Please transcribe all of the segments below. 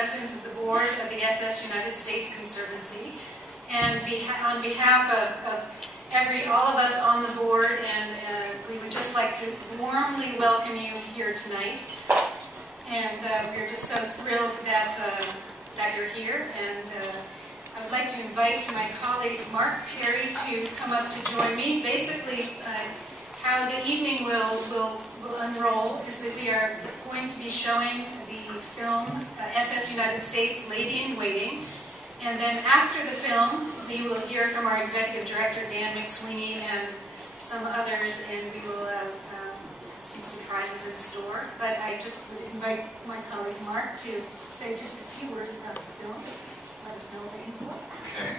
president of the board of the SS United States Conservancy. And on behalf of all of us on the board, and we would just like to warmly welcome you here tonight. And we're just so thrilled that you're here. And I would like to invite my colleague Mark Perry to come up to join me. Basically, how the evening will unroll is that we are going to be showing the film SS United States, Lady in Waiting. And then after the film, we will hear from our executive director, Dan McSweeney, and some others, and we will have some surprises in store. But I just would invite my colleague Mark to say just a few words about the film. Let us know what you thought. Okay.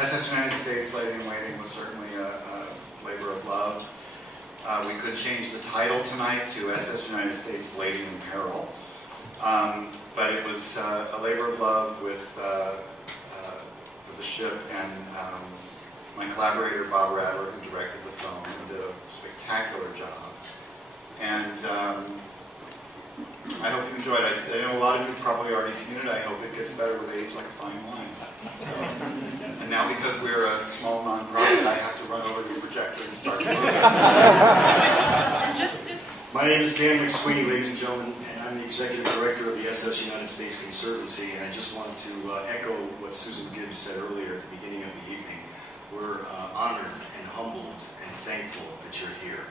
SS United States, Lady in Waiting was certainly a labor of love. We could change the title tonight to SS United States, Lady in Peril. But it was a labor of love with the ship, and my collaborator Bob Radler, who directed the film, did a spectacular job. And I hope you enjoyed it. I know a lot of you have probably already seen it. I hope it gets better with age like a fine wine. So, and now because we're a small non-profit, I have to run over to the projector and start moving. My name is Dan McSweeney, ladies and gentlemen, and I'm the Executive Director of the SS United States Conservancy, and I just wanted to echo what Susan Gibbs said earlier at the beginning of the evening. We're honored and humbled and thankful that you're here.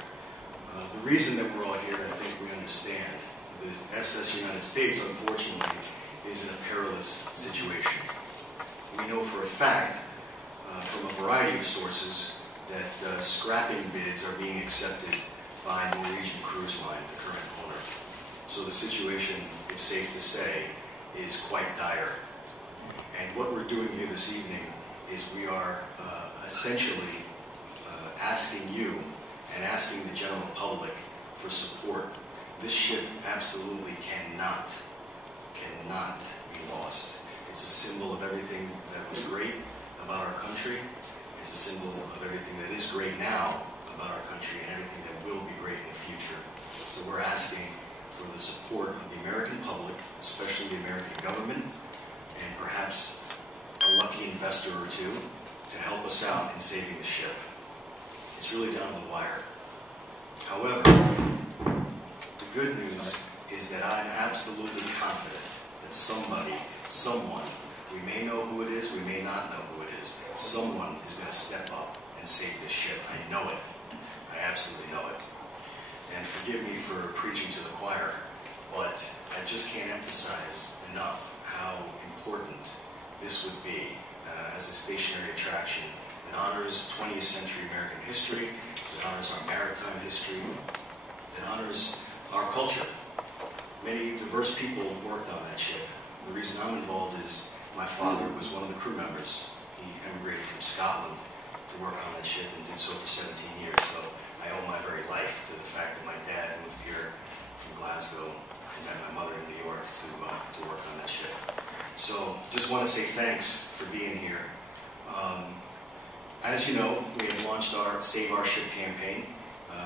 The reason that we're all here, I think we understand. The SS United States, unfortunately, is in a perilous situation. We know for a fact, from a variety of sources, that scrapping bids are being accepted by Norwegian Cruise Line, the current owner. So the situation, it's safe to say, is quite dire. And what we're doing here this evening is we are essentially asking you and asking the general public for support. This ship absolutely cannot be lost. It's a symbol of everything that was great about our country. It's a symbol of everything that is great now about our country and everything that will be great in the future. So we're asking for the support of the American public, especially the American government, and perhaps a lucky investor or two to help us out in saving the ship. It's really down to the wire. However, the good news is that I'm absolutely confident that someone, we may know who it is, we may not know who it is, someone is going to step up and save this ship. I know it. I absolutely know it. And forgive me for preaching to the choir, but I just can't emphasize enough how important this would be as a stationary attraction that honors 20th century American history, that honors our maritime history, that honors our culture. Many diverse people worked on that ship. The reason I'm involved is my father was one of the crew members. He emigrated from Scotland to work on that ship and did so for 17 years. So I owe my very life to the fact that my dad moved here from Glasgow and met my mother in New York to work on that ship. So just want to say thanks for being here. As you know, we have launched our Save Our Ship campaign.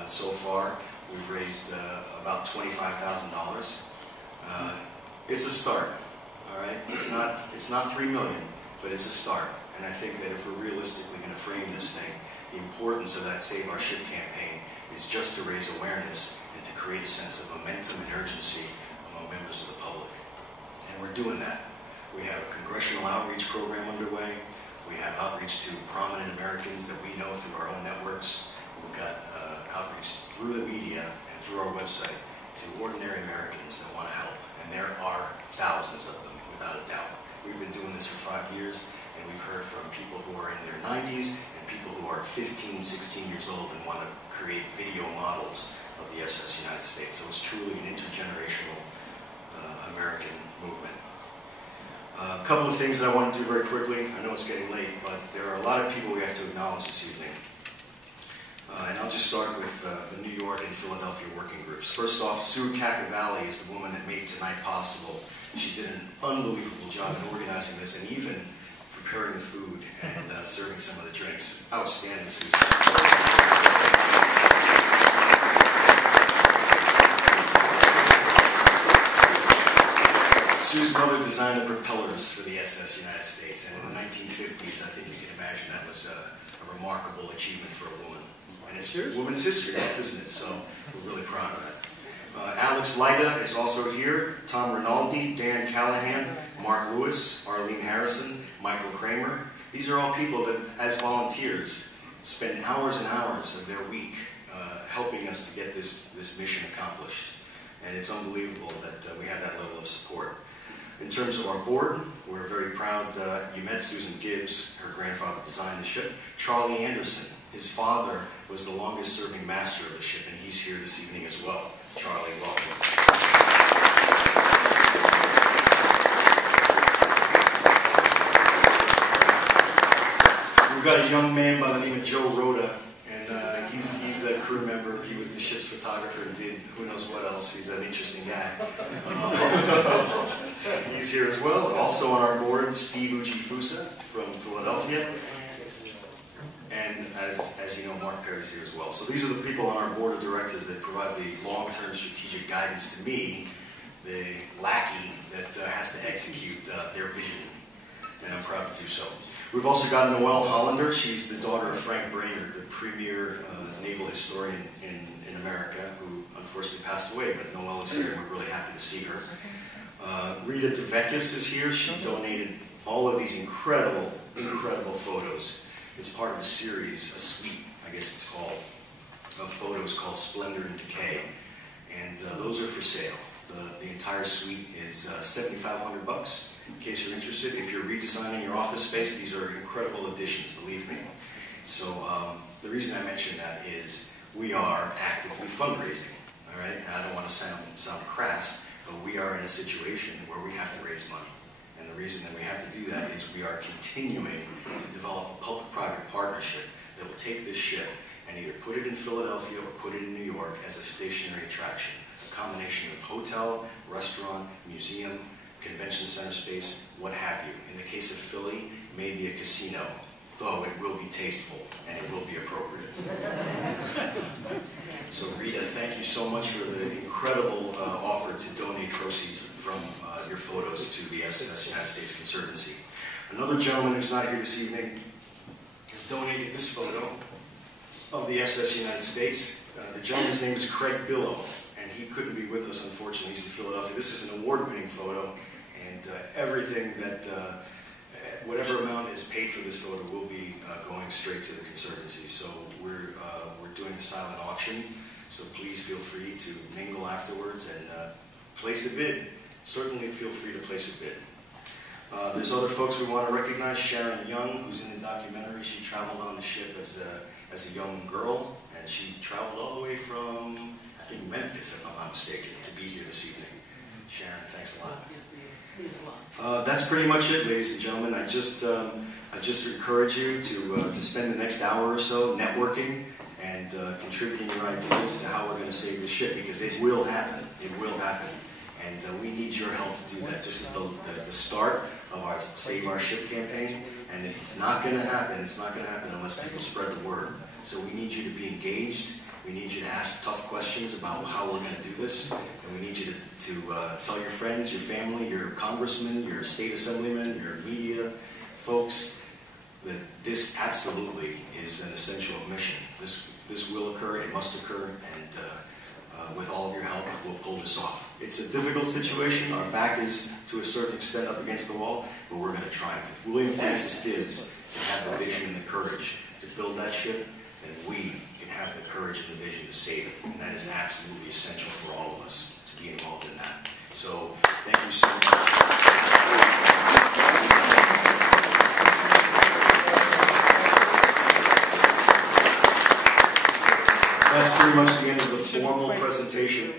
So far, we've raised about $25,000. It's a start, all right? It's not $3 million, but it's a start. And I think that if we're realistically going to frame this thing, the importance of that Save Our Ship campaign is just to raise awareness and to create a sense of momentum and urgency among members of the public. And we're doing that. We have a congressional outreach program underway. We have outreach to prominent Americans that we know through our own networks. We've got outreach through the media and through our website to ordinary Americans that want to help. And there are thousands of them, without a doubt. We've been doing this for 5 years, and we've heard from people who are in their 90s and people who are 15, 16 years old and want to create video models of the SS United States. So it's truly an intergenerational American movement. A couple of things that I want to do very quickly. I know it's getting late, but there are a lot of people we have to acknowledge this evening. And I'll just start with the New York and Philadelphia working groups. First off, Sue Cacavalli is the woman that made tonight possible. She did an unbelievable job in organizing this and even preparing the food and serving some of the drinks. Outstanding, Susan. Sue's mother designed the propellers for the SS United States, and in the 1950s, I think you can imagine that was a remarkable achievement for a woman. And it's Women's History Month, isn't it? So we're really proud of that. Alex Lyda is also here, Tom Rinaldi, Dan Callahan, Mark Lewis, Arlene Harrison, Michael Kramer. These are all people that, as volunteers, spend hours and hours of their week helping us to get this mission accomplished. And it's unbelievable that we have that level of support. In terms of our board, we're very proud. You met Susan Gibbs. Her grandfather designed the ship. Charlie Anderson, his father, was the longest-serving master of the ship, and he's here this evening as well. Charlie, welcome. We've got a young man by the name of Joe Rhoda, and he's a crew member. He was the ship's photographer and did who knows what else. He's an interesting guy. He's here as well. Also on our board, Steve Ujifusa from Philadelphia. And as you know, Mark Perry's here as well. So these are the people on our board of directors that provide the long-term strategic guidance to me, the lackey that has to execute their vision. And I'm proud to do so. We've also got Noelle Hollander. She's the daughter of Frank Brainerd, the premier naval historian in America, who unfortunately passed away, but Noelle is here and we're really happy to see her. Rita DeVecchis is here. She donated all of these incredible, incredible photos. It's part of a series, a suite, I guess it's called, of photos called Splendor and Decay. And those are for sale. The entire suite is $7,500 in case you're interested. If you're redesigning your office space, these are incredible additions, believe me. So the reason I mention that is we are actively fundraising. All right? I don't want to sound crass, but we are in a situation where we have to raise money. And the reason that we have to do that is we are continuing to develop a public-private partnership that will take this ship and either put it in Philadelphia or put it in New York as a stationary attraction. A combination of hotel, restaurant, museum, convention center space, what have you. In the case of Philly, maybe a casino, though it will be tasteful and it will be appropriate. So Rita, thank you so much for the incredible offer to donate proceeds from your photos to the SOS United States Conservancy. Another gentleman who's not here this evening has donated this photo of the SS United States. The gentleman's name is Craig Billow, and he couldn't be with us, unfortunately. He's in Philadelphia. This is an award-winning photo, and everything that, whatever amount is paid for this photo will be going straight to the Conservancy. So we're doing a silent auction, so please feel free to mingle afterwards and place a bid. Certainly feel free to place a bid. There's other folks we want to recognize. Sharon Young, who's in the documentary, she traveled on the ship as a young girl, and she traveled all the way from, I think, Memphis, if I'm not mistaken, to be here this evening. Sharon, thanks a lot. That's pretty much it, ladies and gentlemen. I just encourage you to spend the next hour or so networking and contributing your ideas to how we're going to save the ship, because it will happen. It will happen. And we need your help to do that. This is the start of our Save Our Ship campaign, and it's not going to happen. It's not going to happen unless people spread the word. So we need you to be engaged. We need you to ask tough questions about how we're going to do this, and we need you to tell your friends, your family, your congressmen, your state assemblymen, your media folks that this absolutely is an essential mission. This will occur. It must occur, and with all of your help, we'll pull this off. It's a difficult situation. Our back is, to a certain extent, up against the wall, but we're going to triumph. If William Francis Gibbs can have the vision and the courage to build that ship, then we can have the courage and the vision to save it. And that is absolutely essential for all of us to be involved in that. So, thank you so much. That's pretty much the end of the formal presentation.